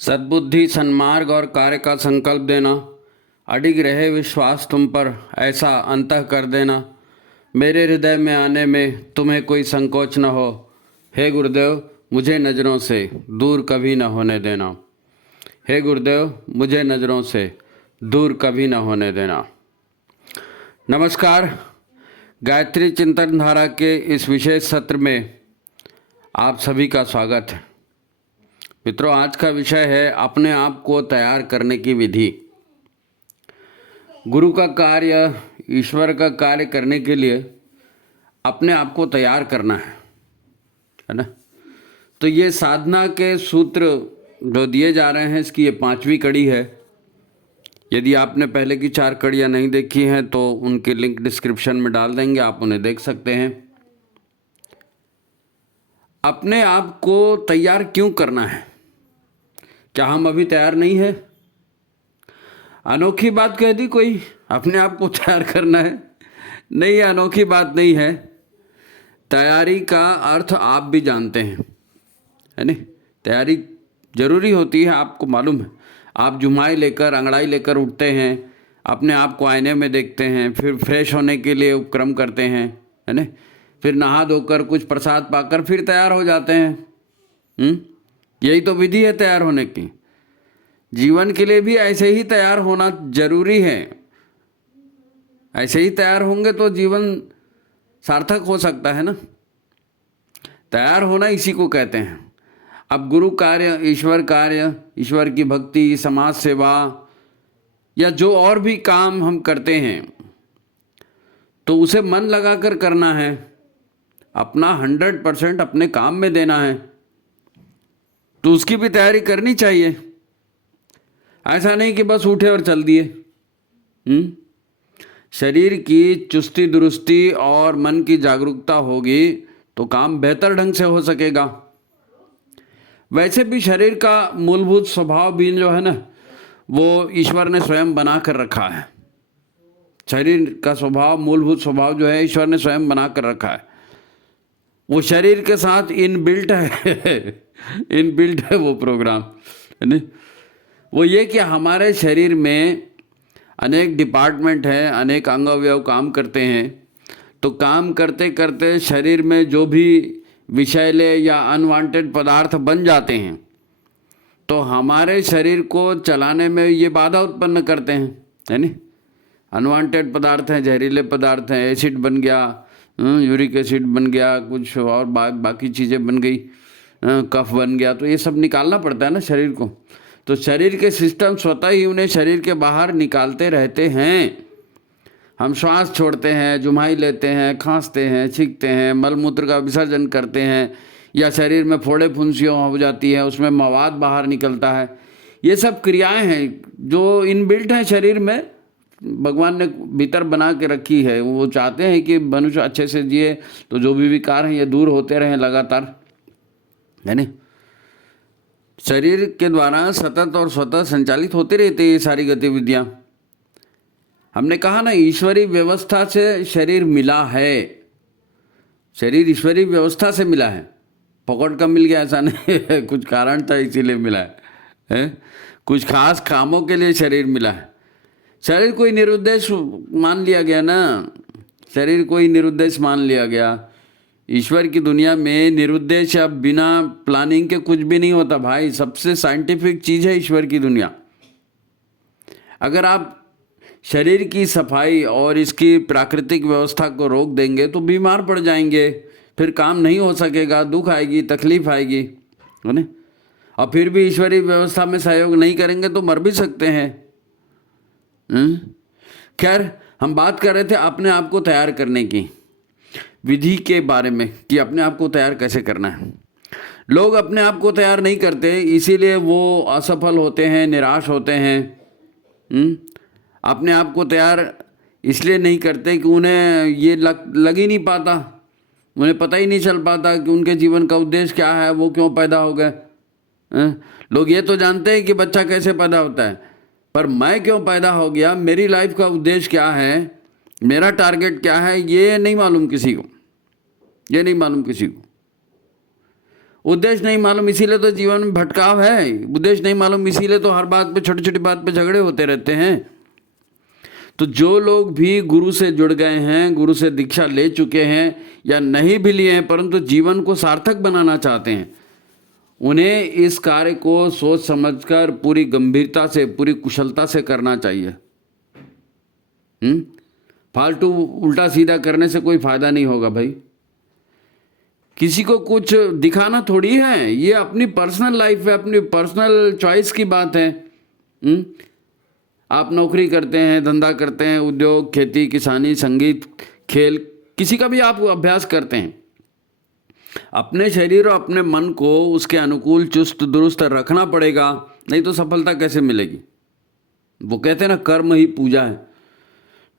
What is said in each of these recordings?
सद्बुद्धि, सन्मार्ग और कार्य का संकल्प देना, अडिग रहे विश्वास तुम पर, ऐसा अंतः कर देना, मेरे हृदय में आने में तुम्हें कोई संकोच न हो। हे गुरुदेव, मुझे नज़रों से दूर कभी न होने देना। हे गुरुदेव, मुझे नज़रों से दूर कभी न होने देना। नमस्कार। गायत्री चिंतन धारा के इस विशेष सत्र में आप सभी का स्वागत है। मित्रों, आज का विषय है अपने आप को तैयार करने की विधि। गुरु का कार्य, ईश्वर का कार्य करने के लिए अपने आप को तैयार करना है ना। तो ये साधना के सूत्र जो दिए जा रहे हैं, इसकी ये 5वीं कड़ी है। यदि आपने पहले की 4 कड़ियाँ नहीं देखी हैं तो उनकी लिंक डिस्क्रिप्शन में डाल देंगे, आप उन्हें देख सकते हैं। अपने आप को तैयार क्यों करना है? क्या हम अभी तैयार नहीं है? अनोखी बात कह दी कोई, अपने आप को तैयार करना है? नहीं, अनोखी बात नहीं है। तैयारी का अर्थ आप भी जानते हैं, है नहीं? तैयारी जरूरी होती है, आपको मालूम है। आप जुमाई लेकर, अंगड़ाई लेकर उठते हैं, अपने आप को आईने में देखते हैं, फिर फ्रेश होने के लिए उपक्रम करते हैं, है ना? फिर नहा धोकर कुछ प्रसाद पाकर फिर तैयार हो जाते हैं। यही तो विधि है तैयार होने की। जीवन के लिए भी ऐसे ही तैयार होना जरूरी है। ऐसे ही तैयार होंगे तो जीवन सार्थक हो सकता है ना। तैयार होना इसी को कहते हैं। अब गुरु कार्य, ईश्वर की भक्ति, समाज सेवा या जो और भी काम हम करते हैं तो उसे मन लगाकर करना है, अपना 100% अपने काम में देना है, तो उसकी भी तैयारी करनी चाहिए। ऐसा नहीं कि बस उठे और चल दिए। शरीर की चुस्ती दुरुस्ती और मन की जागरूकता होगी तो काम बेहतर ढंग से हो सकेगा। वैसे भी शरीर का मूलभूत स्वभाव भी जो है ना, वो ईश्वर ने स्वयं बना कर रखा है। शरीर का स्वभाव, मूलभूत स्वभाव जो है, ईश्वर ने स्वयं बना कर रखा है। वो शरीर के साथ इनबिल्ट है इनबिल्ट है वो प्रोग्राम, है ना। वो ये कि हमारे शरीर में अनेक डिपार्टमेंट हैं, अनेक अंग अवयव काम करते हैं। तो काम करते करते शरीर में जो भी विषैले या अनवांटेड पदार्थ बन जाते हैं तो हमारे शरीर को चलाने में ये बाधा उत्पन्न करते हैं, है नहीं। अनवांटेड पदार्थ हैं, जहरीले पदार्थ हैं, एसिड बन गया, यूरिक एसिड बन गया, कुछ और बाकी चीज़ें बन गई, कफ बन गया, तो ये सब निकालना पड़ता है ना शरीर को। तो शरीर के सिस्टम स्वतः ही उन्हें शरीर के बाहर निकालते रहते हैं। हम श्वास छोड़ते हैं, जुम्हाई लेते हैं, खांसते हैं, छींकते हैं, मलमूत्र का विसर्जन करते हैं, या शरीर में फोड़े फुंसियों हो जाती है, उसमें मवाद बाहर निकलता है। ये सब क्रियाएं हैं जो इनबिल्ट हैं शरीर में, भगवान ने भीतर बना के रखी है। वो चाहते हैं कि मनुष्य अच्छे से जिए, तो जो भी विकार हैं ये दूर होते रहें लगातार, है नहीं। शरीर के द्वारा सतत और स्वतः संचालित होती रहती है ये सारी गतिविधियां। हमने कहा ना, ईश्वरीय व्यवस्था से शरीर मिला है। शरीर ईश्वरीय व्यवस्था से मिला है, पकड़ का मिल गया ऐसा नहीं है। कुछ कारण था इसीलिए मिला है। कुछ खास कामों के लिए शरीर मिला है। शरीर कोई निरुद्देश्य मान लिया गया ना, शरीर कोई निरुद्देश्य मान लिया गया। ईश्वर की दुनिया में निरुद्देश्य या बिना प्लानिंग के कुछ भी नहीं होता भाई। सबसे साइंटिफिक चीज़ है ईश्वर की दुनिया। अगर आप शरीर की सफाई और इसकी प्राकृतिक व्यवस्था को रोक देंगे तो बीमार पड़ जाएंगे, फिर काम नहीं हो सकेगा, दुख आएगी, तकलीफ आएगी, है ना। और फिर भी ईश्वरीय व्यवस्था में सहयोग नहीं करेंगे तो मर भी सकते हैं। खैर, हम बात कर रहे थे अपने आप को तैयार करने की विधि के बारे में कि अपने आप को तैयार कैसे करना है। लोग अपने आप को तैयार नहीं करते, इसीलिए वो असफल होते हैं, निराश होते हैं। अपने आप को तैयार इसलिए नहीं करते कि उन्हें ये लग ही नहीं पाता, उन्हें पता ही नहीं चल पाता कि उनके जीवन का उद्देश्य क्या है, वो क्यों पैदा हो गए। लोग ये तो जानते हैं कि बच्चा कैसे पैदा होता है, पर मैं क्यों पैदा हो गया, मेरी लाइफ का उद्देश्य क्या है, मेरा टारगेट क्या है, ये नहीं मालूम किसी को। उद्देश्य नहीं मालूम इसीलिए तो जीवन में भटकाव है, उद्देश्य नहीं मालूम इसीलिए तो हर बात पे, छोटी छोटी बात पे झगड़े होते रहते हैं। तो जो लोग भी गुरु से जुड़ गए हैं, गुरु से दीक्षा ले चुके हैं या नहीं भी लिए हैं परंतु जीवन को सार्थक बनाना चाहते हैं, उन्हें इस कार्य को सोच समझकर पूरी गंभीरता से, पूरी कुशलता से करना चाहिए। फालतू उल्टा सीधा करने से कोई फायदा नहीं होगा भाई। किसी को कुछ दिखाना थोड़ी है, ये अपनी पर्सनल लाइफ है, अपनी पर्सनल चॉइस की बात है। आप नौकरी करते हैं, धंधा करते हैं, उद्योग, खेती, किसानी, संगीत, खेल, किसी का भी आप अभ्यास करते हैं, अपने शरीर और अपने मन को उसके अनुकूल चुस्त दुरुस्त रखना पड़ेगा, नहीं तो सफलता कैसे मिलेगी। वो कहते हैं ना, कर्म ही पूजा है,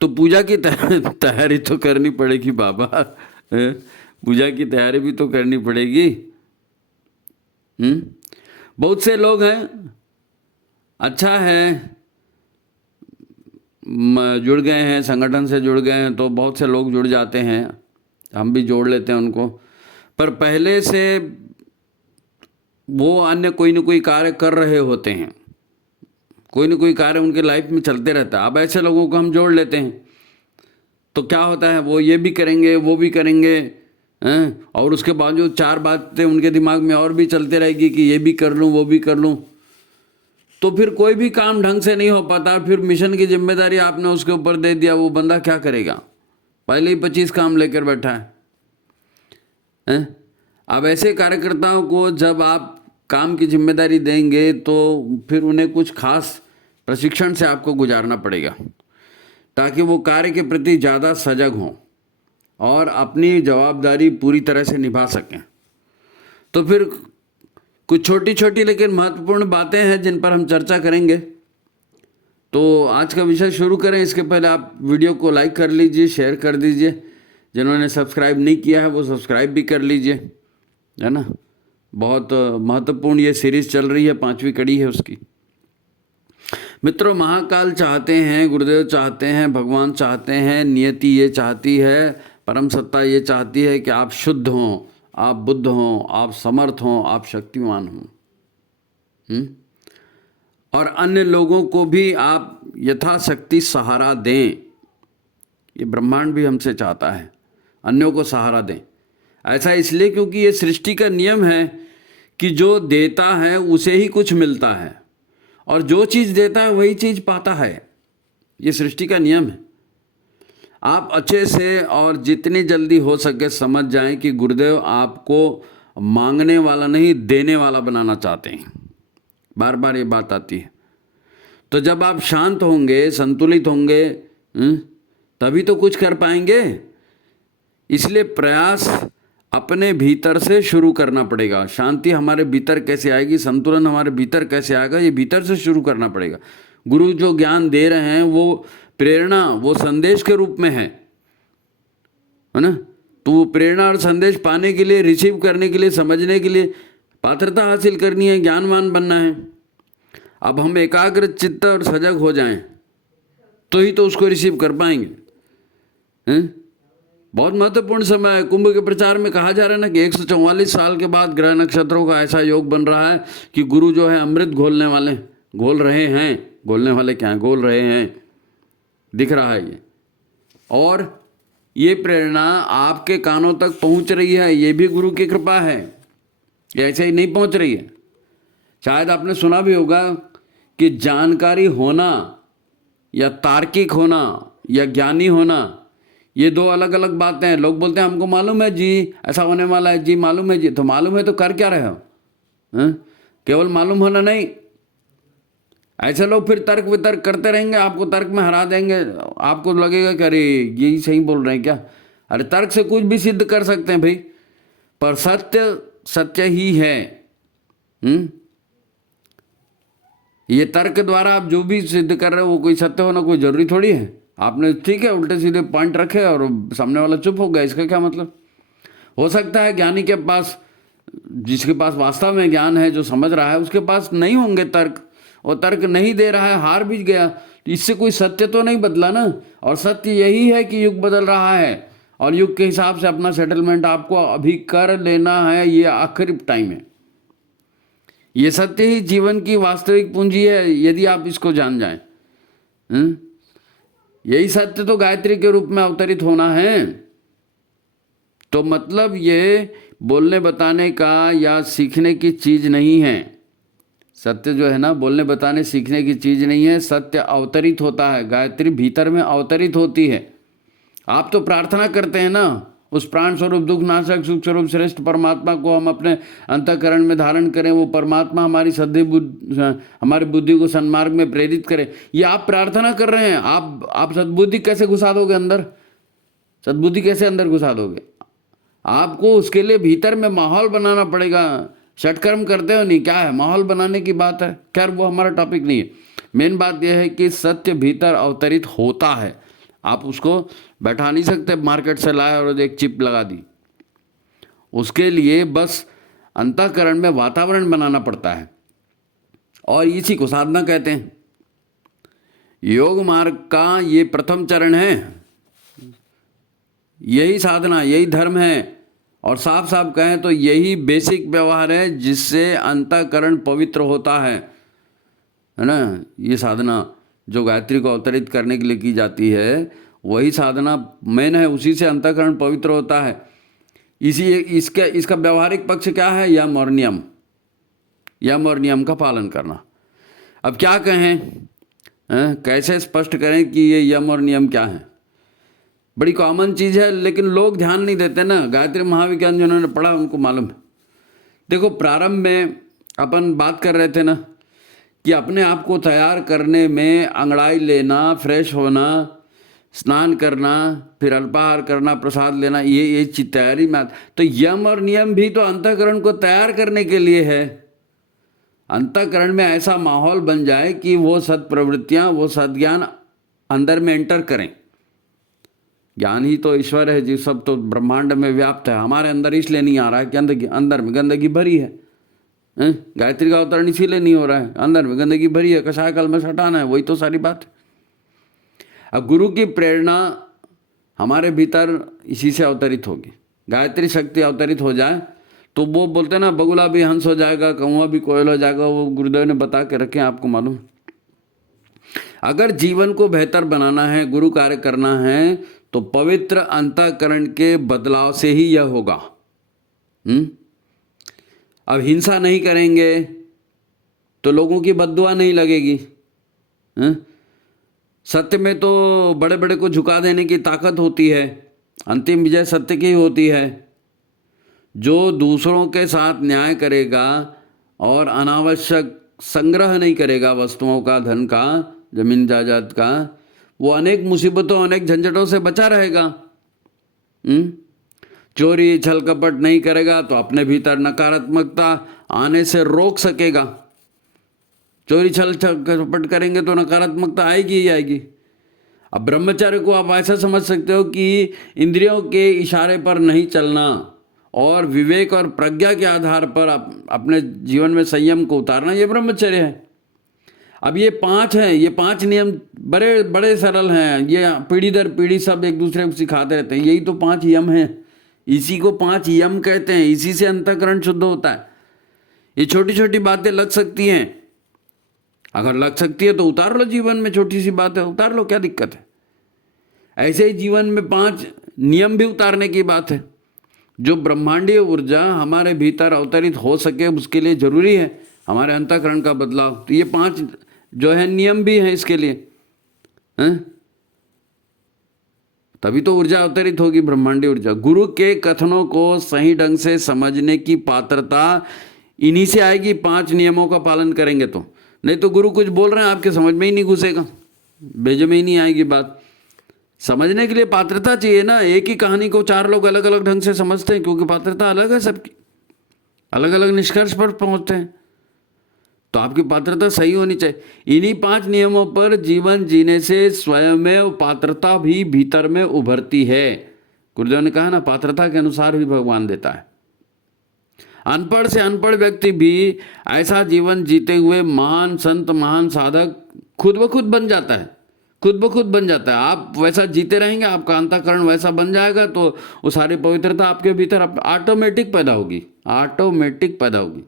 तो पूजा की तैयारी तो करनी पड़ेगी बाबा, पूजा की तैयारी भी तो करनी पड़ेगी। बहुत से लोग हैं, अच्छा है जुड़ गए हैं, संगठन से जुड़ गए हैं, तो बहुत से लोग जुड़ जाते हैं, हम भी जोड़ लेते हैं उनको, पर पहले से वो अन्य कोई न कोई कार्य कर रहे होते हैं, कोई न कोई कार्य उनके लाइफ में चलते रहता है। अब ऐसे लोगों को हम जोड़ लेते हैं तो क्या होता है, वो ये भी करेंगे, वो भी करेंगे, और उसके बाद जो चार बातें उनके दिमाग में और भी चलते रहेगी कि ये भी कर लूँ, वो भी कर लूँ, तो फिर कोई भी काम ढंग से नहीं हो पाता। फिर मिशन की जिम्मेदारी आपने उसके ऊपर दे दिया, वो बंदा क्या करेगा, पहले ही 25 काम लेकर बैठा है। अब ऐसे कार्यकर्ताओं को जब आप काम की जिम्मेदारी देंगे तो फिर उन्हें कुछ खास प्रशिक्षण से आपको गुजारना पड़ेगा, ताकि वो कार्य के प्रति ज़्यादा सजग हों और अपनी जवाबदारी पूरी तरह से निभा सकें। तो फिर कुछ छोटी छोटी लेकिन महत्वपूर्ण बातें हैं जिन पर हम चर्चा करेंगे। तो आज का विषय शुरू करें। इसके पहले आप वीडियो को लाइक कर लीजिए, शेयर कर दीजिए, जिन्होंने सब्सक्राइब नहीं किया है वो सब्सक्राइब भी कर लीजिए, है ना। बहुत महत्वपूर्ण ये सीरीज़ चल रही है, 5वीं कड़ी है उसकी। मित्रों, महाकाल चाहते हैं, गुरुदेव चाहते हैं, भगवान चाहते हैं, नियति ये चाहती है, परम सत्ता ये चाहती है कि आप शुद्ध हों, आप बुद्ध हों, आप समर्थ हों, आप शक्तिमान हों, और अन्य लोगों को भी आप यथाशक्ति सहारा दें। ये ब्रह्मांड भी हमसे चाहता है, अन्यों को सहारा दें। ऐसा इसलिए क्योंकि ये सृष्टि का नियम है कि जो देता है उसे ही कुछ मिलता है, और जो चीज़ देता है वही चीज़ पाता है। ये सृष्टि का नियम है। आप अच्छे से और जितनी जल्दी हो सके समझ जाएं कि गुरुदेव आपको मांगने वाला नहीं, देने वाला बनाना चाहते हैं। बार बार ये बात आती है। तो जब आप शांत होंगे, संतुलित होंगे, तभी तो कुछ कर पाएंगे। इसलिए प्रयास अपने भीतर से शुरू करना पड़ेगा। शांति हमारे भीतर कैसे आएगी, संतुलन हमारे भीतर कैसे आएगा, ये भीतर से शुरू करना पड़ेगा। गुरु जो ज्ञान दे रहे हैं वो प्रेरणा, वो संदेश के रूप में है ना। तो वो प्रेरणा और संदेश पाने के लिए, रिसीव करने के लिए, समझने के लिए पात्रता हासिल करनी है, ज्ञानवान बनना है। अब हम एकाग्र चित्त और सजग हो जाएं तो ही तो उसको रिसीव कर पाएंगे। बहुत महत्वपूर्ण समय है। कुंभ के प्रचार में कहा जा रहा है ना कि 144 साल के बाद ग्रह नक्षत्रों का ऐसा योग बन रहा है कि गुरु जो है अमृत घोलने वाले, घोल रहे हैं, घोलने वाले क्या हैं, घोल रहे हैं, दिख रहा है ये। और ये प्रेरणा आपके कानों तक पहुंच रही है, ये भी गुरु की कृपा है। ये ऐसे ही नहीं पहुंच रही है। शायद आपने सुना भी होगा कि जानकारी होना या तार्किक होना या ज्ञानी होना, ये दो अलग अलग बातें हैं। लोग बोलते हैं हमको मालूम है जी ऐसा होने वाला है, जी मालूम है जी। तो मालूम है तो कर क्या रहे हो? केवल मालूम होना नहीं। ऐसे लोग फिर तर्क वितर्क करते रहेंगे, आपको तर्क में हरा देंगे। आपको लगेगा कि अरे यही सही बोल रहे हैं क्या। अरे तर्क से कुछ भी सिद्ध कर सकते हैं भाई, पर सत्य सत्य ही है। ये तर्क द्वारा आप जो भी सिद्ध कर रहे हो वो कोई सत्य होना कोई जरूरी थोड़ी है। आपने ठीक है उल्टे सीधे पॉइंट रखे और सामने वाला चुप हो गया, इसका क्या मतलब। हो सकता है ज्ञानी के पास, जिसके पास वास्तव में ज्ञान है, जो समझ रहा है, उसके पास नहीं होंगे तर्क, और तर्क नहीं दे रहा है, हार भी गया। इससे कोई सत्य तो नहीं बदला ना। और सत्य यही है कि युग बदल रहा है और युग के हिसाब से अपना सेटलमेंट आपको अभी कर लेना है, ये आखिरी टाइम है। ये सत्य ही जीवन की वास्तविक पूंजी है, यदि आप इसको जान जाएं। यही सत्य तो गायत्री के रूप में अवतरित होना है। तो मतलब ये बोलने बताने का या सीखने की चीज नहीं है। सत्य जो है ना, बोलने बताने सीखने की चीज नहीं है, सत्य अवतरित होता है। गायत्री भीतर में अवतरित होती है। आप तो प्रार्थना करते हैं ना, उस प्राण स्वरूप दुख नाशक सुख स्वरूप श्रेष्ठ परमात्मा को हम अपने अंतःकरण में धारण करें, वो परमात्मा हमारी हमारी बुद्धि को सन्मार्ग में प्रेरित करे। ये आप प्रार्थना कर रहे हैं। आप सद्बुद्धि कैसे घुसा दोगे अंदर? सद्बुद्धि कैसे अंदर घुसा दोगे? आपको उसके लिए भीतर में माहौल बनाना पड़ेगा। षटकर्म करते हो नहीं, क्या है, माहौल बनाने की बात है। खैर वो हमारा टॉपिक नहीं है। मेन बात यह है कि सत्य भीतर अवतरित होता है। आप उसको बैठा नहीं सकते, मार्केट से लाए और एक चिप लगा दी। उसके लिए बस अंतःकरण में वातावरण बनाना पड़ता है, और इसी को साधना कहते हैं। योग मार्ग का ये प्रथम चरण है। यही साधना, यही धर्म है, और साफ साफ कहें तो यही बेसिक व्यवहार है जिससे अंतःकरण पवित्र होता है ना। ये साधना जो गायत्री को अवतरित करने के लिए की जाती है, वही साधना मेन है, उसी से अंतःकरण पवित्र होता है। इसका व्यवहारिक पक्ष क्या है? यम और नियम, यम और नियम का पालन करना। अब क्या कहें, कैसे स्पष्ट करें कि ये यम और नियम क्या है? बड़ी कॉमन चीज़ है, लेकिन लोग ध्यान नहीं देते ना। गायत्री महाविज्ञान जिन्होंने पढ़ा उनको मालूम है। देखो, प्रारंभ में अपन बात कर रहे थे ना कि अपने आप को तैयार करने में अंगड़ाई लेना, फ्रेश होना, स्नान करना, फिर अल्पाहार करना, प्रसाद लेना, ये चीज तैयारी में। तो यम और नियम भी तो अंतःकरण को तैयार करने के लिए है। अंतःकरण में ऐसा माहौल बन जाए कि वो सत्प्रवृत्तियाँ, वो सद्ज्ञान अंदर में एंटर करें। ज्ञान ही तो ईश्वर है जी, सब तो ब्रह्मांड में व्याप्त है। हमारे अंदर इसलिए नहीं आ रहा है कि अंदर में गंदगी भरी है। गायत्री का अवतरण इसीलिए नहीं हो रहा है, अंदर में गंदगी भरी है, कषाय कल में हटाना है, वही तो सारी बात है। अब गुरु की प्रेरणा हमारे भीतर इसी से अवतरित होगी। गायत्री शक्ति अवतरित हो जाए तो वो बोलते ना, बगुला भी हंस हो जाएगा, कौवा भी कोयल हो जाएगा। वो गुरुदेव ने बता के रखे, आपको मालूम। अगर जीवन को बेहतर बनाना है, गुरु कार्य करना है, तो पवित्र अंतःकरण के बदलाव से ही यह होगा। अब हिंसा नहीं करेंगे तो लोगों की बद्दुआ नहीं लगेगी। सत्य में तो बड़े बड़े को झुका देने की ताकत होती है। अंतिम विजय सत्य की होती है। जो दूसरों के साथ न्याय करेगा और अनावश्यक संग्रह नहीं करेगा वस्तुओं का, धन का, जमीन जायदाद का, वो अनेक मुसीबतों, अनेक झंझटों से बचा रहेगा। चोरी छल कपट नहीं करेगा तो अपने भीतर नकारात्मकता आने से रोक सकेगा। चोरी छल कपट करेंगे तो नकारात्मकता आएगी ही आएगी। अब ब्रह्मचर्य को आप ऐसा समझ सकते हो कि इंद्रियों के इशारे पर नहीं चलना और विवेक और प्रज्ञा के आधार पर अपने जीवन में संयम को उतारना, ये ब्रह्मचर्य है। अब ये 5 हैं, ये 5 नियम बड़े बड़े सरल हैं। ये पीढ़ी दर पीढ़ी सब एक दूसरे को सिखाते रहते हैं। यही तो 5 यम हैं, इसी को 5 यम कहते हैं। इसी से अंतःकरण शुद्ध होता है। ये छोटी छोटी बातें लग सकती हैं, अगर लग सकती है तो उतार लो जीवन में। छोटी सी बात है, उतार लो, क्या दिक्कत है। ऐसे ही जीवन में 5 नियम भी उतारने की बात है। जो ब्रह्मांडीय ऊर्जा हमारे भीतर अवतरित हो सके, उसके लिए जरूरी है हमारे अंतःकरण का बदलाव। तो ये 5 जो है नियम भी हैं इसके लिए, हैं? तभी तो ऊर्जा अवतरित होगी, ब्रह्मांडीय ऊर्जा। गुरु के कथनों को सही ढंग से समझने की पात्रता इन्हीं से आएगी, 5 नियमों का पालन करेंगे तो। नहीं तो गुरु कुछ बोल रहे हैं, आपके समझ में ही नहीं घुसेगा, भेजे में ही नहीं आएगी बात। समझने के लिए पात्रता चाहिए ना। एक ही कहानी को 4 लोग अलग अलग ढंग से समझते हैं, क्योंकि पात्रता अलग है सबकी, अलग अलग निष्कर्ष पर पहुंचते हैं। तो आपकी पात्रता सही होनी चाहिए। इन्हीं 5 नियमों पर जीवन जीने से स्वयं पात्रता भी भीतर में उभरती है। गुरुदेव ने कहा ना, पात्रता के अनुसार भी भगवान देता है। अनपढ़ से अनपढ़ व्यक्ति भी ऐसा जीवन जीते हुए महान संत, महान साधक खुद ब खुद बन जाता है। खुद ब खुद बन जाता है। आप वैसा जीते रहेंगे, आपका अंतःकरण वैसा बन जाएगा, तो वो सारी पवित्रता आपके भीतर ऑटोमेटिक पैदा होगी, ऑटोमेटिक पैदा होगी।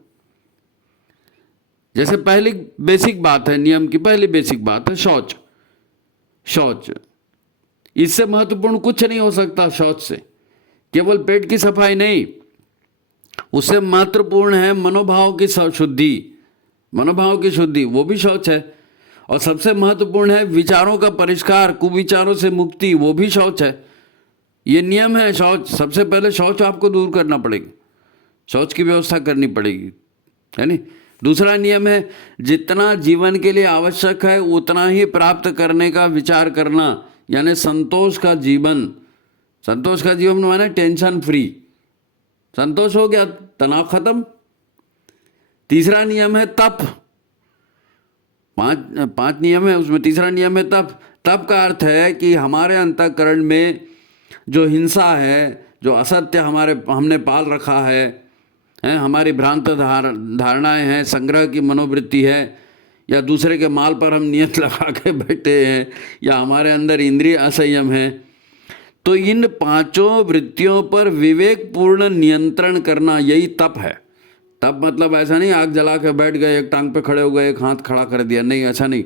जैसे पहली बेसिक बात है, नियम की पहली बेसिक बात है शौच। शौच, इससे महत्वपूर्ण कुछ नहीं हो सकता। शौच से केवल पेट की सफाई नहीं, उससे महत्वपूर्ण है मनोभाव की शुद्धि। मनोभाव की शुद्धि वो भी शौच है। और सबसे महत्वपूर्ण है विचारों का परिष्कार, कुविचारों से मुक्ति, वो भी शौच है। ये नियम है शौच। सबसे पहले शौच आपको दूर करना पड़ेगा, शौच की व्यवस्था करनी पड़ेगी, है नहीं। दूसरा नियम है जितना जीवन के लिए आवश्यक है उतना ही प्राप्त करने का विचार करना, यानी संतोष का जीवन। संतोष का जीवन माने टेंशन फ्री, संतोष हो गया, तनाव खत्म। तीसरा नियम है तप। पांच नियम है, उसमें तीसरा नियम है तप। तप का अर्थ है कि हमारे अंतःकरण में जो हिंसा है, जो असत्य हमने पाल रखा है, हमारी भ्रांत धारणाएं हैं, संग्रह की मनोवृत्ति है, या दूसरे के माल पर हम नियत लगा के बैठे हैं, या हमारे अंदर इंद्रिय असंयम है, तो इन पांचों वृत्तियों पर विवेकपूर्ण नियंत्रण करना, यही तप है। तप मतलब ऐसा नहीं आग जला के बैठ गए, एक टांग पे खड़े हो गए, एक हाथ खड़ा कर दिया, नहीं, ऐसा नहीं।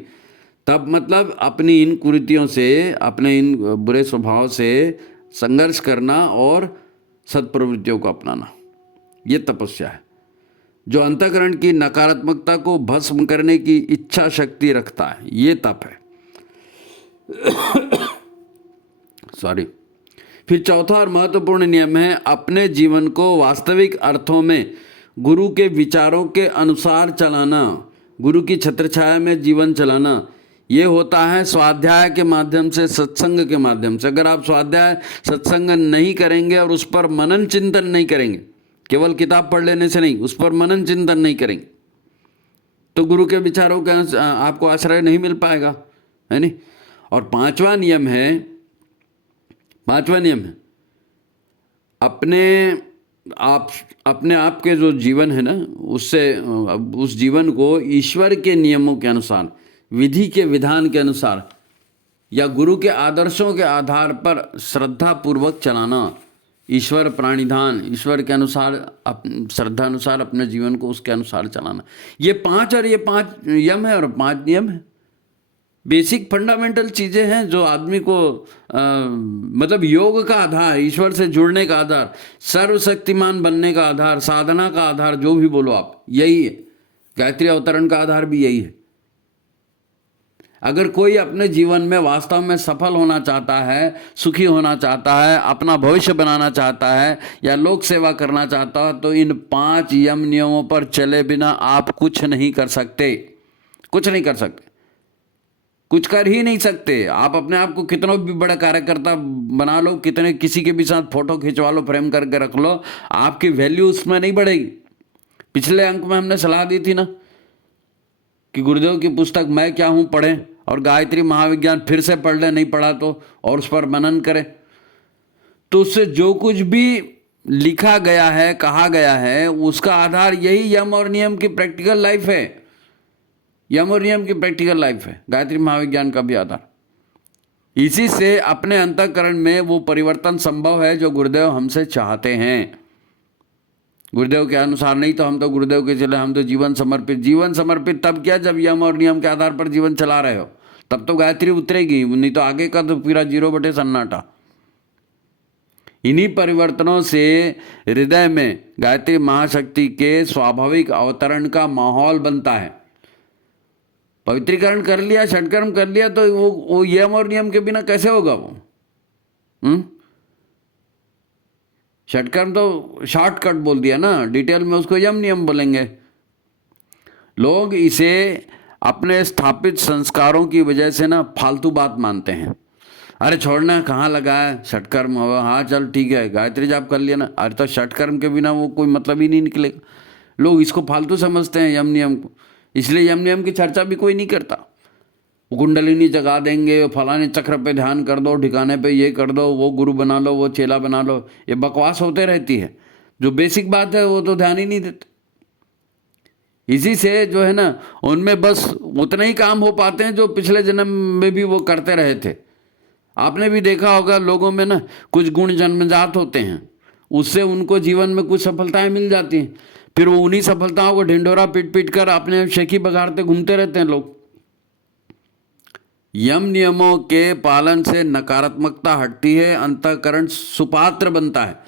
तप मतलब अपनी इन कुरीतियों से, अपने इन बुरे स्वभाव से संघर्ष करना और सत्प्रवृत्तियों को अपनाना, ये तपस्या है। जो अंतःकरण की नकारात्मकता को भस्म करने की इच्छा शक्ति रखता है, ये तप है। सॉरी। फिर चौथा और महत्वपूर्ण नियम है अपने जीवन को वास्तविक अर्थों में गुरु के विचारों के अनुसार चलाना, गुरु की छत्रछाया में जीवन चलाना। ये होता है स्वाध्याय के माध्यम से, सत्संग के माध्यम से। अगर आप स्वाध्याय सत्संग नहीं करेंगे और उस पर मनन चिंतन नहीं करेंगे, केवल किताब पढ़ लेने से नहीं, उस पर मनन चिंतन नहीं करेंगे, तो गुरु के विचारों का आपको आश्रय नहीं मिल पाएगा, है नहीं। और पांचवा नियम है अपने आप के जो जीवन है ना, उससे उस जीवन को ईश्वर के नियमों के अनुसार, विधि के विधान के अनुसार, या गुरु के आदर्शों के आधार पर श्रद्धा पूर्वक चलाना। ईश्वर प्राणिधान, ईश्वर के अनुसार, श्रद्धा अनुसार अपने जीवन को उसके अनुसार चलाना। ये पांच यम है और 5 नियम है। बेसिक फंडामेंटल चीज़ें हैं जो आदमी को मतलब योग का आधार, ईश्वर से जुड़ने का आधार, सर्वशक्तिमान बनने का आधार, साधना का आधार, जो भी बोलो आप, यही है। गायत्री अवतरण का आधार भी यही है। अगर कोई अपने जीवन में वास्तव में सफल होना चाहता है, सुखी होना चाहता है, अपना भविष्य बनाना चाहता है, या लोक सेवा करना चाहता है, तो इन 5 यम नियमों पर चले बिना आप कुछ नहीं कर सकते, कुछ नहीं कर सकते, कुछ कर ही नहीं सकते। आप अपने आप को कितना भी बड़ा कार्यकर्ता बना लो, कितने किसी के भी साथ फोटो खिंचवा लो, फ्रेम करके रख लो, आपकी वैल्यू उसमें नहीं बढ़ेगी। पिछले अंक में हमने सलाह दी थी ना कि गुरुदेव की पुस्तक मैं क्या हूँ पढ़ें, और गायत्री महाविज्ञान फिर से पढ़ लें, नहीं पढ़ा तो, और उस पर मनन करें। तो उससे जो कुछ भी लिखा गया है, कहा गया है, उसका आधार यही यम और नियम की प्रैक्टिकल लाइफ है। यम और नियम की प्रैक्टिकल लाइफ है गायत्री महाविज्ञान का भी आधार। इसी से अपने अंतःकरण में वो परिवर्तन संभव है जो गुरुदेव हमसे चाहते हैं। गुरुदेव के अनुसार नहीं तो हम तो गुरुदेव के चले, हम तो जीवन समर्पित तब क्या, जब यम और नियम के आधार पर जीवन चला रहे हो, तब तो गायत्री उतरेगी, नहीं तो आगे का तो पूरा 0 सन्नाटा। इन्हीं परिवर्तनों से हृदय में गायत्री महाशक्ति के स्वाभाविक अवतरण का माहौल बनता है। पवित्रीकरण कर लिया, षटकर्म कर लिया, तो वो यम और नियम के बिना कैसे होगा वो? षटकर्म तो शॉर्टकट बोल दिया ना, डिटेल में उसको यम नियम बोलेंगे। लोग इसे अपने स्थापित संस्कारों की वजह से ना फालतू बात मानते हैं। अरे छोड़ना, कहाँ लगा है, षटकर्म हो, हाँ चल ठीक है, गायत्री जाप कर लिया ना, अरे तो षटकर्म के बिना वो कोई मतलब ही नहीं निकलेगा। लोग इसको फालतू समझते हैं यम नियम को, इसलिए यम नियम की चर्चा भी कोई नहीं करता। कुंडलिनी जगा देंगे, फलाने चक्र पे ध्यान कर दो, ठिकाने पे ये कर दो, वो गुरु बना लो, वो चेला बना लो, ये बकवास होते रहती है। जो बेसिक बात है वो तो ध्यान ही नहीं देते। इसी से जो है ना उनमें बस उतना ही काम हो पाते हैं जो पिछले जन्म में भी वो करते रहे थे। आपने भी देखा होगा लोगों में ना कुछ गुण जन्मजात होते हैं, उससे उनको जीवन में कुछ सफलताएं मिल जाती हैं, फिर वो उन्हीं सफलताओं को ढिंढोरा पीट पीट कर अपने शेखी बघाड़ते घूमते रहते हैं लोग। यम नियमों के पालन से नकारात्मकता हटती है, अंतःकरण सुपात्र बनता है,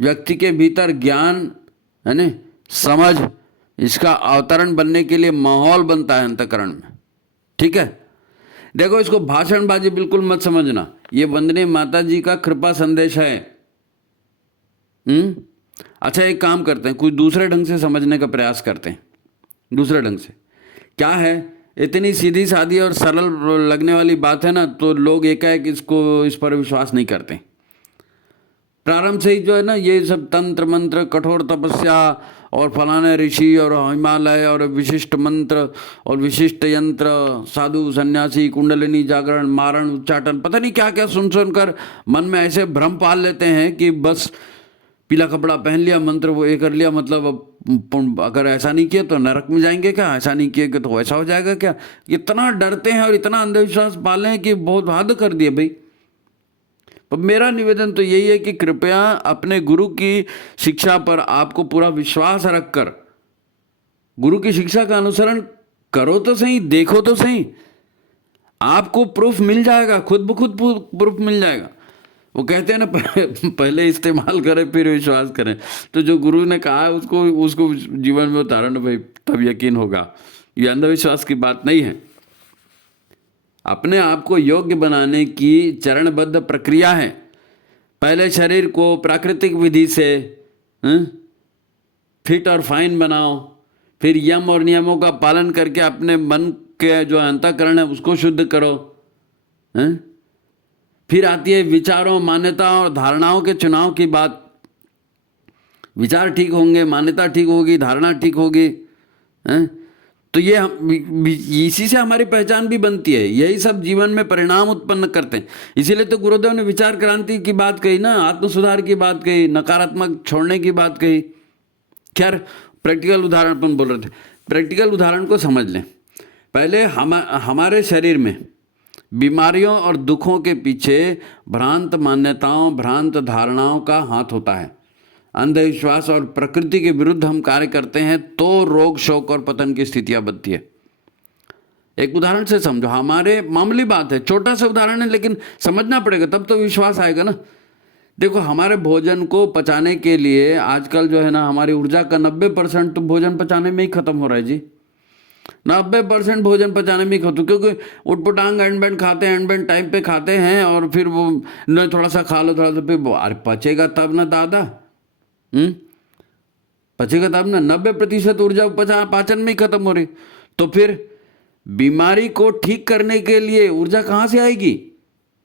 व्यक्ति के भीतर ज्ञान है ना समझ इसका अवतरण बनने के लिए माहौल बनता है अंतःकरण में। ठीक है, देखो इसको भाषणबाजी बिल्कुल मत समझना, ये वंदनीय माता जी का कृपा संदेश है। अच्छा एक काम करते हैं, कुछ दूसरे ढंग से समझने का प्रयास करते हैं। दूसरे ढंग से क्या है, इतनी सीधी सादी और सरल लगने वाली बात है ना, तो लोग एकाएक इस पर विश्वास नहीं करते। प्रारंभ से ही जो है ना ये सब तंत्र मंत्र, कठोर तपस्या और फलाने ऋषि और हिमालय और विशिष्ट मंत्र और विशिष्ट यंत्र, साधु सन्यासी, कुंडलिनी जागरण, मारण, उच्चाटन, पता नहीं क्या क्या सुन सुनकर मन में ऐसे भ्रम पाल लेते हैं कि बस पीला कपड़ा पहन लिया, मंत्र वो ये कर लिया, मतलब अब अगर ऐसा नहीं किया तो नरक में जाएंगे क्या, ऐसा नहीं किया तो ऐसा हो जाएगा क्या। इतना डरते हैं और इतना अंधविश्वास पाले हैं कि बहुत हद कर दिए भाई। तो मेरा निवेदन तो यही है कि कृपया अपने गुरु की शिक्षा पर आपको पूरा विश्वास रखकर गुरु की शिक्षा का अनुसरण करो तो सही, देखो तो सही, आपको प्रूफ मिल जाएगा, खुद ब खुद प्रूफ मिल जाएगा। वो कहते हैं ना पहले इस्तेमाल करें फिर विश्वास करें, तो जो गुरु ने कहा है उसको जीवन में उतारो ना भाई, तब यकीन होगा। ये अंधविश्वास की बात नहीं है, अपने आप को योग्य बनाने की चरणबद्ध प्रक्रिया है। पहले शरीर को प्राकृतिक विधि से फिट और फाइन बनाओ, फिर यम और नियमों का पालन करके अपने मन के जो अंतःकरण है उसको शुद्ध करो। फिर आती है विचारों, मान्यताओं और धारणाओं के चुनाव की बात। विचार ठीक होंगे, मान्यता ठीक होगी, धारणा ठीक होगी, तो ये इसी से हमारी पहचान भी बनती है। यही सब जीवन में परिणाम उत्पन्न करते हैं। इसीलिए तो गुरुदेव ने विचार क्रांति की बात कही ना, आत्म सुधार की बात कही, नकारात्मक छोड़ने की बात कही। खैर प्रैक्टिकल उदाहरण अपन बोल रहे थे, प्रैक्टिकल उदाहरण को समझ लें। पहले हमारे शरीर में बीमारियों और दुखों के पीछे भ्रांत मान्यताओं, भ्रांत धारणाओं का हाथ होता है। अंधविश्वास और प्रकृति के विरुद्ध हम कार्य करते हैं तो रोग, शोक और पतन की स्थितियां बनती है। एक उदाहरण से समझो, हमारे मामूली बात है, छोटा सा उदाहरण है, लेकिन समझना पड़ेगा तब तो विश्वास आएगा ना। देखो हमारे भोजन को पचाने के लिए आजकल जो है ना हमारी ऊर्जा का 90% तो भोजन पचाने में ही खत्म हो रहा है जी। 90% भोजन पचाने में ही खत्म, क्योंकि उठपटांग एंड बैंड खाते हैं, एंड बैंड टाइम पे खाते हैं, और फिर वो न थोड़ा सा खा लो, थोड़ा सा, फिर अरे पचेगा तब ना दादा, पचेगा तब ना। 90% ऊर्जा पाचन में ही खत्म हो रही, तो फिर बीमारी को ठीक करने के लिए ऊर्जा कहाँ से आएगी?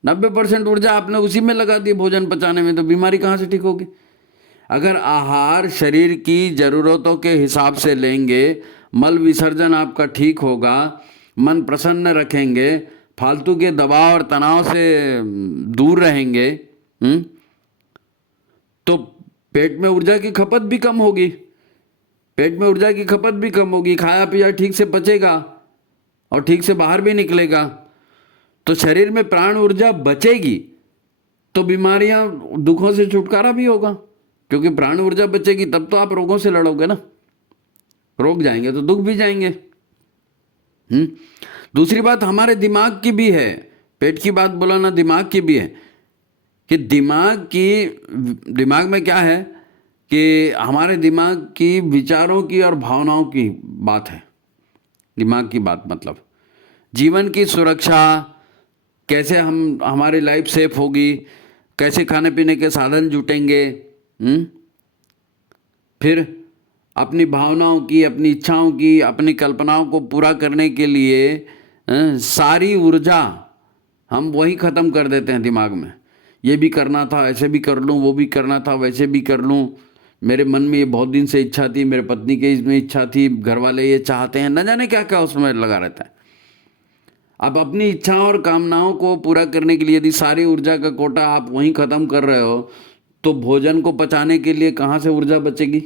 90% ऊर्जा आपने उसी में लगा दी भोजन पचाने में, तो बीमारी कहाँ से ठीक होगी? अगर आहार शरीर की जरूरतों के हिसाब से लेंगे, मल विसर्जन आपका ठीक होगा, मन प्रसन्न रखेंगे, फालतू के दबाव और तनाव से दूर रहेंगे, तो पेट में ऊर्जा की खपत भी कम होगी। पेट में ऊर्जा की खपत भी कम होगी, खाया पिया ठीक से पचेगा और ठीक से बाहर भी निकलेगा, तो शरीर में प्राण ऊर्जा बचेगी, तो बीमारियां, दुखों से छुटकारा भी होगा। क्योंकि प्राण ऊर्जा बचेगी तब तो आप रोगों से लड़ोगे ना, रोग जाएंगे तो दुख भी जाएंगे। दूसरी बात हमारे दिमाग की भी है, पेट की बात बोला ना, दिमाग की भी है, कि दिमाग में क्या है कि हमारे दिमाग की विचारों की और भावनाओं की बात है। दिमाग की बात मतलब जीवन की सुरक्षा, कैसे हमारी लाइफ सेफ होगी, कैसे खाने पीने के साधन जुटेंगे, फिर अपनी भावनाओं की, अपनी इच्छाओं की, अपनी कल्पनाओं को पूरा करने के लिए सारी ऊर्जा हम वही ख़त्म कर देते हैं दिमाग में। ये भी करना था, ऐसे भी कर लूँ, वो भी करना था, वैसे भी कर लूँ, मेरे मन में ये बहुत दिन से इच्छा थी, मेरे पत्नी के इसमें इच्छा थी, घर वाले ये चाहते हैं, न जाने क्या क्या उसमें लगा रहता है। अब अपनी इच्छाओं और कामनाओं को पूरा करने के लिए यदि सारी ऊर्जा का कोटा आप वहीं ख़त्म कर रहे हो, तो भोजन को पचाने के लिए कहाँ से ऊर्जा बचेगी?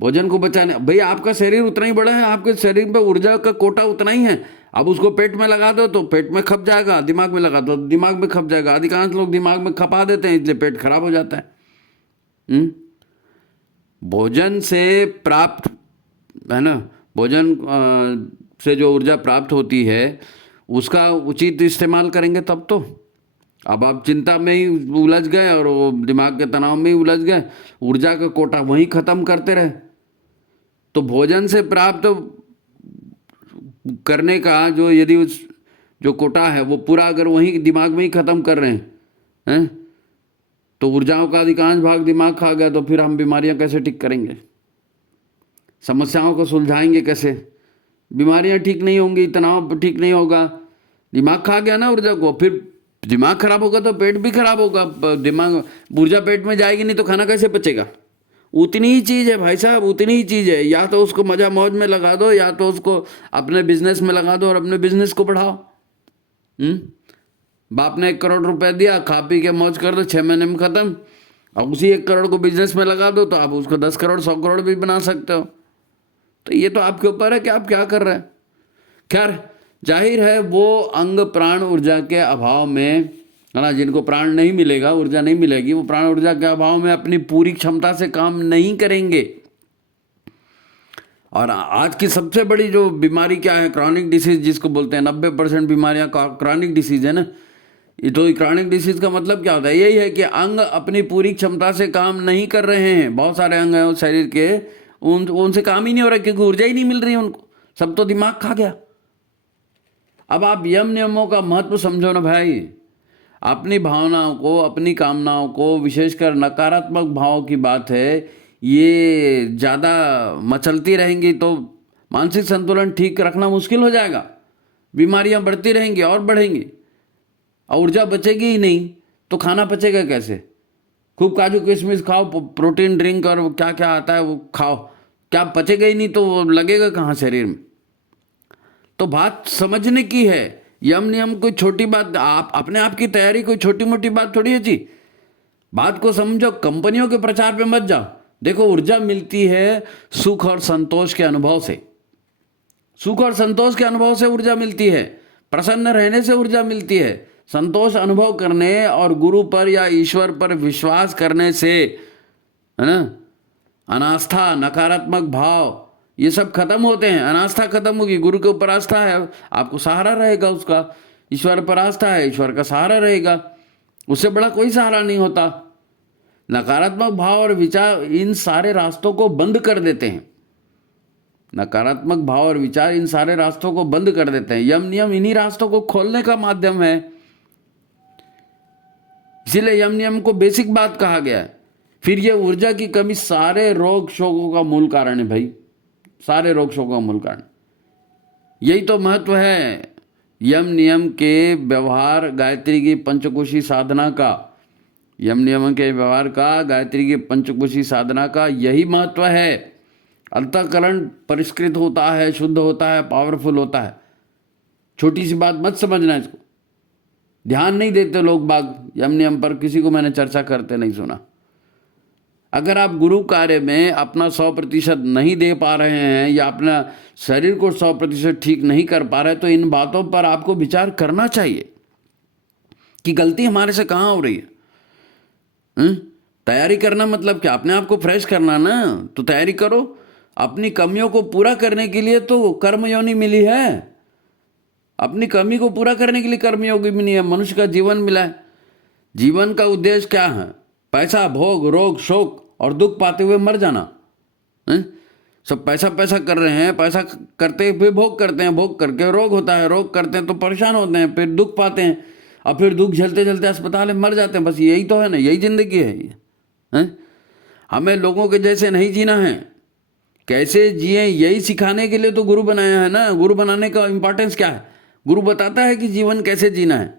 भोजन को बचाने, भाई आपका शरीर उतना ही बड़ा है, आपके शरीर में ऊर्जा का कोटा उतना ही है। अब उसको पेट में लगा दो तो पेट में खप जाएगा, दिमाग में लगा दो दिमाग में खप जाएगा। अधिकांश लोग दिमाग में खपा देते हैं, इसलिए पेट खराब हो जाता है। भोजन से प्राप्त है ना, भोजन से जो ऊर्जा प्राप्त होती है उसका उचित इस्तेमाल करेंगे तब तो। अब आप चिंता में ही उलझ गए और वो दिमाग के तनाव में ही उलझ गए, ऊर्जा का कोटा वहीं खत्म करते रहे। तो भोजन से प्राप्त करने का जो यदि उस जो कोटा है वो पूरा अगर वहीं दिमाग में ही खत्म कर रहे हैं तो ऊर्जाओं का अधिकांश भाग दिमाग खा गया, तो फिर हम बीमारियां कैसे ठीक करेंगे, समस्याओं को सुलझाएंगे कैसे? बीमारियां ठीक नहीं होंगी, तनाव ठीक नहीं होगा, दिमाग खा गया ना ऊर्जा को। फिर दिमाग खराब होगा तो पेट भी खराब होगा। दिमाग ऊर्जा पेट में जाएगी नहीं तो खाना कैसे पचेगा? उतनी ही चीज़ है भाई साहब, उतनी ही चीज़ है। या तो उसको मजा मौज में लगा दो, या तो उसको अपने बिजनेस में लगा दो और अपने बिजनेस को बढ़ाओ। बाप ने 1 करोड़ रुपए दिया, खा पी के मौज कर दो, 6 महीने में खत्म। अब उसी 1 करोड़ को बिजनेस में लगा दो तो आप उसको 10 करोड़ 100 करोड़ भी बना सकते हो। तो ये तो आपके ऊपर है कि आप क्या कर रहे हैं। खैर, जाहिर है वो अंग प्राण ऊर्जा के अभाव में है ना, जिनको प्राण नहीं मिलेगा, ऊर्जा नहीं मिलेगी, वो प्राण ऊर्जा के अभाव में अपनी पूरी क्षमता से काम नहीं करेंगे। और आज की सबसे बड़ी जो बीमारी क्या है, क्रॉनिक डिसीज जिसको बोलते हैं। 90% बीमारियां क्रॉनिक डिसीज है ना। ये तो क्रॉनिक डिसीज का मतलब क्या होता है? यही है कि अंग अपनी पूरी क्षमता से काम नहीं कर रहे हैं। बहुत सारे अंग हैं उस शरीर के, उनसे काम ही नहीं हो रहा क्योंकि ऊर्जा ही नहीं मिल रही है उनको, सब तो दिमाग खा गया। अब आप यम नियमों का महत्व समझो ना भाई। अपनी भावनाओं को, अपनी कामनाओं को, विशेषकर नकारात्मक भावों की बात है, ये ज़्यादा मचलती रहेंगी तो मानसिक संतुलन ठीक रखना मुश्किल हो जाएगा। बीमारियां बढ़ती रहेंगी और बढ़ेंगी, और ऊर्जा बचेगी ही नहीं तो खाना पचेगा कैसे? खूब काजू किशमिश खाओ, प्रोटीन ड्रिंक और क्या क्या आता है वो खाओ, क्या पचेगा ही नहीं तो वो लगेगा कहाँ शरीर में? तो बात समझने की है। यम नियम कोई छोटी बात, आप अपने आप की तैयारी कोई छोटी मोटी बात थोड़ी है जी। बात को समझो, कंपनियों के प्रचार पे मत जाओ। देखो, ऊर्जा मिलती है सुख और संतोष के अनुभव से। सुख और संतोष के अनुभव से ऊर्जा मिलती है, प्रसन्न रहने से ऊर्जा मिलती है। संतोष अनुभव करने और गुरु पर या ईश्वर पर विश्वास करने से, है ना, अनास्था, नकारात्मक भाव ये सब खत्म होते हैं। अनास्था खत्म होगी, गुरु के ऊपर आस्था है, आपको सहारा रहेगा उसका। ईश्वर पर आस्था है, ईश्वर का सहारा रहेगा, उससे बड़ा कोई सहारा नहीं होता। नकारात्मक भाव और विचार इन सारे रास्तों को बंद कर देते हैं। नकारात्मक भाव और विचार इन सारे रास्तों को बंद कर देते हैं। यम नियम इन्हीं रास्तों को खोलने का माध्यम है। इसीलिए यम नियम को बेसिक बात कहा गया है। फिर ये ऊर्जा की कमी सारे रोग शोकों का मूल कारण है भाई, सारे रोग शोकों का मूल कारण। यही तो महत्व है यम नियम के व्यवहार, गायत्री की पंचकोशी साधना का। यम नियम के व्यवहार का, गायत्री की पंचकोशी साधना का यही महत्व है। अंतःकरण परिष्कृत होता है, शुद्ध होता है, पावरफुल होता है। छोटी सी बात मत समझना इसको। ध्यान नहीं देते लोग बाग यम नियम पर, किसी को मैंने चर्चा करते नहीं सुना। अगर आप गुरु कार्य में अपना 100% नहीं दे पा रहे हैं या अपना शरीर को 100% ठीक नहीं कर पा रहे, तो इन बातों पर आपको विचार करना चाहिए कि गलती हमारे से कहाँ हो रही है। तैयारी करना मतलब क्या? अपने आप को फ्रेश करना ना, तो तैयारी करो। अपनी कमियों को पूरा करने के लिए तो कर्मयोनि मिली है। अपनी कमी को पूरा करने के लिए कर्मयोगी मिली है, मनुष्य का जीवन मिला है। जीवन का उद्देश्य क्या है? पैसा, भोग, रोग, शोक और दुख पाते हुए मर जाना। सब पैसा पैसा कर रहे हैं, पैसा करते हुए भोग करते हैं, भोग करके रोग होता है, रोग करते हैं तो परेशान होते हैं, फिर दुख पाते हैं, और फिर दुख झेलते झेलते अस्पताल में मर जाते हैं। बस यही तो है ना, यही जिंदगी है ये। हमें लोगों के जैसे नहीं जीना है। कैसे जिए यही सिखाने के लिए तो गुरु बनाया है ना। गुरु बनाने का इंपॉर्टेंस क्या है? गुरु बताता है कि जीवन कैसे जीना है,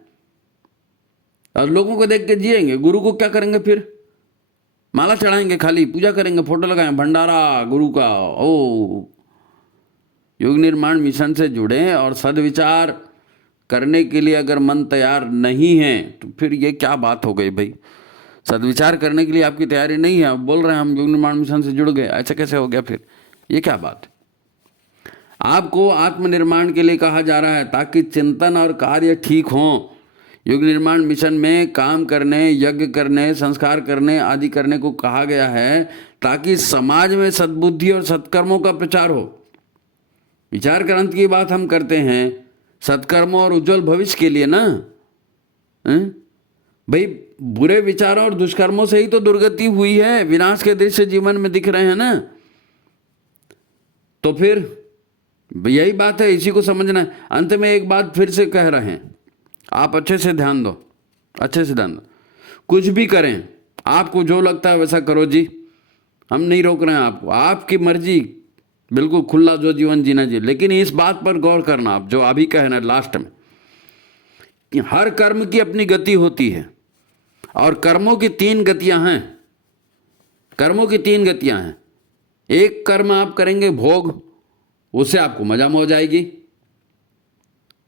और लोगों को देख के जिएंगे। गुरु को क्या करेंगे? फिर माला चढ़ाएंगे, खाली पूजा करेंगे, फोटो लगाएं, भंडारा गुरु का। ओ, योग निर्माण मिशन से जुड़े और सदविचार करने के लिए अगर मन तैयार नहीं है तो फिर ये क्या बात हो गई भाई। सदविचार करने के लिए आपकी तैयारी नहीं है, आप बोल रहे हैं हम योग निर्माण मिशन से जुड़ गए, ऐसा कैसे हो गया फिर? ये क्या बात है? आपको आत्मनिर्माण के लिए कहा जा रहा है ताकि चिंतन और कार्य ठीक हों। योग निर्माण मिशन में काम करने, यज्ञ करने, संस्कार करने आदि करने को कहा गया है ताकि समाज में सद्बुद्धि और सत्कर्मों का प्रचार हो। विचार क्रांति की बात हम करते हैं सत्कर्मों और उज्जवल भविष्य के लिए ना। भाई बुरे विचारों और दुष्कर्मों से ही तो दुर्गति हुई है, विनाश के दृश्य जीवन में दिख रहे हैं ना। तो फिर यही बात है, इसी को समझना है। अंत में एक बात फिर से कह रहे हैं, आप अच्छे से ध्यान दो, अच्छे से ध्यान दो। कुछ भी करें, आपको जो लगता है वैसा करो जी, हम नहीं रोक रहे हैं आपको, आपकी मर्जी, बिल्कुल खुला जो जीवन जीना जी। लेकिन इस बात पर गौर करना, आप जो अभी कह रहे हैं लास्ट में, कि हर कर्म की अपनी गति होती है और कर्मों की 3 गतियां हैं। कर्मों की 3 गतियां हैं। एक कर्म आप करेंगे भोग, उससे आपको मजा मौज आएगी,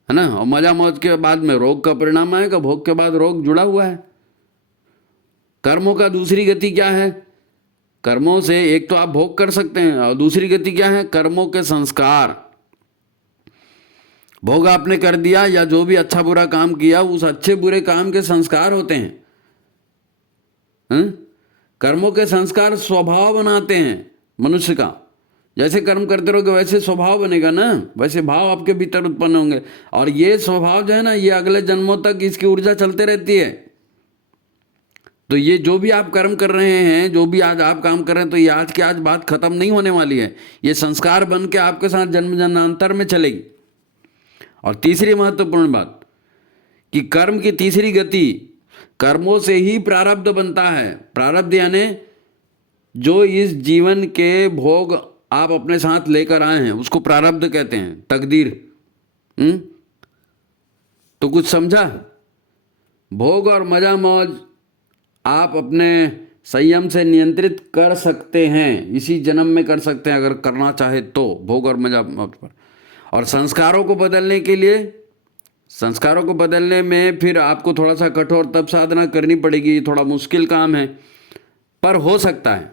है ना, और मजा मौज के बाद में रोग का परिणाम आएगा, भोग के बाद रोग जुड़ा हुआ है। कर्मों का दूसरी गति क्या है? कर्मों से एक तो आप भोग कर सकते हैं और दूसरी गति क्या है? कर्मों के संस्कार। भोग आपने कर दिया या जो भी अच्छा बुरा काम किया, उस अच्छे बुरे काम के संस्कार होते हैं। कर्मों के संस्कार स्वभाव बनाते हैं मनुष्य का। जैसे कर्म करते रहोगे वैसे स्वभाव बनेगा ना, वैसे भाव आपके भीतर उत्पन्न होंगे, और ये स्वभाव जो है ना, ये अगले जन्मों तक इसकी ऊर्जा चलते रहती है। तो ये जो भी आप कर्म कर रहे हैं, जो भी आज आप काम कर रहे हैं, तो ये आज की आज बात खत्म नहीं होने वाली है, ये संस्कार बन के आपके साथ जन्म जन्मांतर में चलेगी। और तीसरी महत्वपूर्ण बात कि कर्म की तीसरी गति, कर्मों से ही प्रारब्ध बनता है। प्रारब्ध यानी जो इस जीवन के भोग आप अपने साथ लेकर आए हैं उसको प्रारब्ध कहते हैं, तकदीर। तो कुछ समझा? भोग और मजा मौज आप अपने संयम से नियंत्रित कर सकते हैं, इसी जन्म में कर सकते हैं अगर करना चाहे तो, भोग और मजा मौज पर। और संस्कारों को बदलने के लिए, संस्कारों को बदलने में फिर आपको थोड़ा सा कठोर तप साधना करनी पड़ेगी, थोड़ा मुश्किल काम है, पर हो सकता है,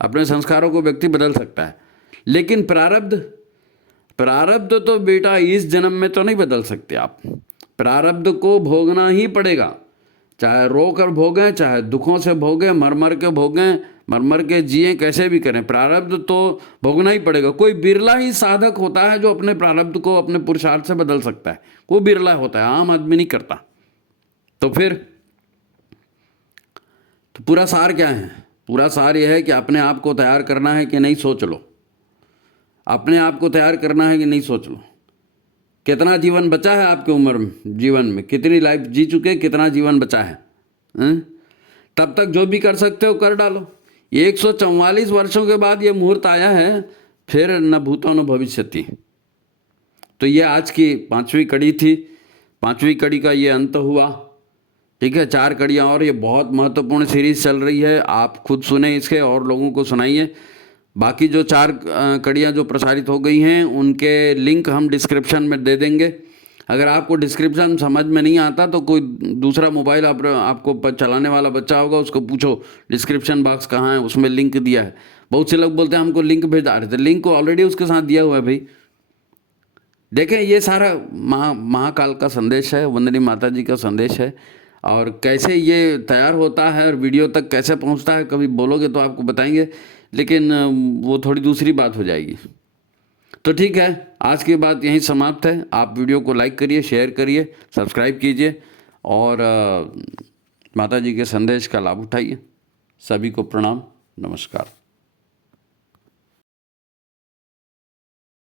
अपने संस्कारों को व्यक्ति बदल सकता है। लेकिन प्रारब्ध, प्रारब्ध तो बेटा इस जन्म में तो नहीं बदल सकते आप, प्रारब्ध को भोगना ही पड़ेगा, चाहे रो कर भोगें, चाहे दुखों से भोगें, मर मर के भोगें, मर मर के जिएं, कैसे भी करें, प्रारब्ध तो भोगना ही पड़ेगा। कोई बिरला ही साधक होता है जो अपने प्रारब्ध को अपने पुरुषार्थ से बदल सकता है, वो बिरला होता है, आम आदमी नहीं करता। तो फिर तो पूरा सार क्या है? पूरा सार यह है कि अपने आप को तैयार करना है कि नहीं, सोच लो। अपने आप को तैयार करना है कि नहीं, सोच लो। कितना जीवन बचा है आपके उम्र में, जीवन में कितनी लाइफ जी चुके, कितना जीवन बचा है, तब तक जो भी कर सकते हो कर डालो। 144 वर्षों के बाद ये मुहूर्त आया है, फिर न भूतो न भविष्यति। तो ये आज की 5वीं कड़ी थी, 5वीं कड़ी का ये अंत हुआ। ठीक है, 4 कड़ियाँ और, ये बहुत महत्वपूर्ण सीरीज चल रही है, आप खुद सुने इसके और लोगों को सुनाइए। बाकी जो 4 कड़ियाँ जो प्रसारित हो गई हैं उनके लिंक हम डिस्क्रिप्शन में दे देंगे। अगर आपको डिस्क्रिप्शन समझ में नहीं आता तो कोई दूसरा मोबाइल आपको चलाने वाला बच्चा होगा, उसको पूछो डिस्क्रिप्शन बॉक्स कहाँ है, उसमें लिंक दिया है। बहुत से लोग बोलते हैं हमको लिंक भेजा रहे थे, लिंक को ऑलरेडी उसके साथ दिया हुआ है भाई। देखें, ये सारा महाकाल का संदेश है, वंदनी माता जी का संदेश है, और कैसे ये तैयार होता है और वीडियो तक कैसे पहुंचता है, कभी बोलोगे तो आपको बताएंगे, लेकिन वो थोड़ी दूसरी बात हो जाएगी। तो ठीक है, आज की बात यहीं समाप्त है। आप वीडियो को लाइक करिए, शेयर करिए, सब्सक्राइब कीजिए और माता जी के संदेश का लाभ उठाइए। सभी को प्रणाम, नमस्कार।